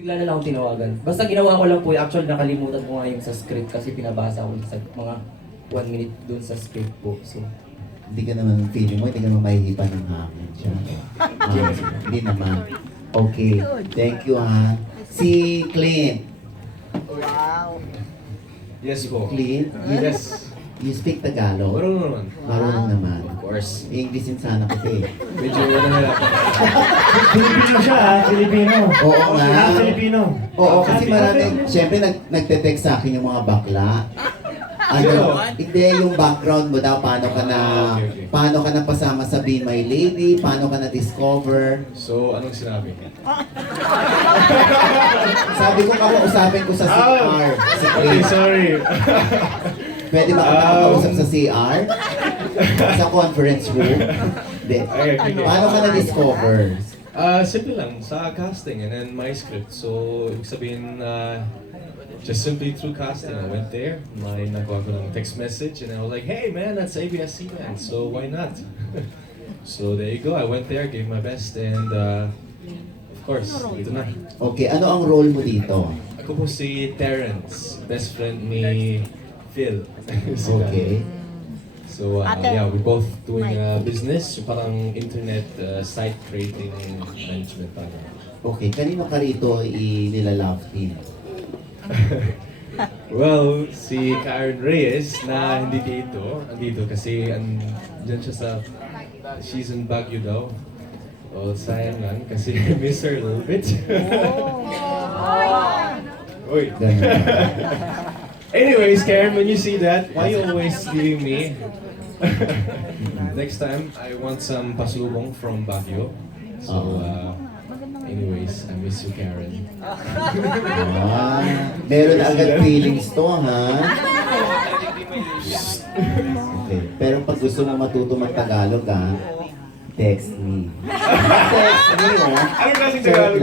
Bigla na lang ako tinawagan. Basta ginawa ko lang po, actually nakalimutan ko nga yung sa script kasi pinabasa ko sa mga 1 minute dun sa script po. So, Hindi ka naman, feeling mo, hindi ka naman mahihipan ng hangin siya. Hindi naman. Okay, thank you ha. Si Clint. Yes po. Clint, Yes. you speak Tagalog? Marunong naman. Marunong naman. Of course. English din sana kasi. Medyo nahirapan. Filipino siya ha, Filipino. Oo nga. Filipino. Oo, kasi marami, syempre nagte-text sa akin yung mga bakla. Ano, hindi yung background mo daw, paano ka na pasama sa Be My Lady, paano ka na discover. So, anong sinabi? Sabi ko kakausapin ko sa CR. Si Okay, Clint. sorry. Pwede ba makakausap sa CR? Sa conference room? Hindi. Okay. Paano ka na-discover? Simple lang, sa casting and then my script. So, ibig sabihin, just simply through casting, I went there, may nakuha ko ng text message, and I was like, hey man, that's ABS-CBN, so why not? So there you go, I went there, gave my best, and of course, ito na. Okay, ano ang role mo dito? Ako po si Terrence, best friend ni Phil. Okay. So yeah, we're both doing business, so parang internet site creating management. Okay, kanino ka rito nila-love team? Well, si Karen Reyes na hindi dito, andito kasi dyan siya sa, she's in Baguio daw. Oh, sayang lang kasi miss her a little bit. Uy. Ganun. Anyways, Karen, when you see that, why you always leaving me? Next time, I want some pasulubong from Baguio. So, anyways, I miss you, Karen. Meron na agad feelings to, ha? Okay. Pero pag gusto mo matuto mag-Tagalog, ha? Text me. Text me, ha? Ano klaseng Tagalog?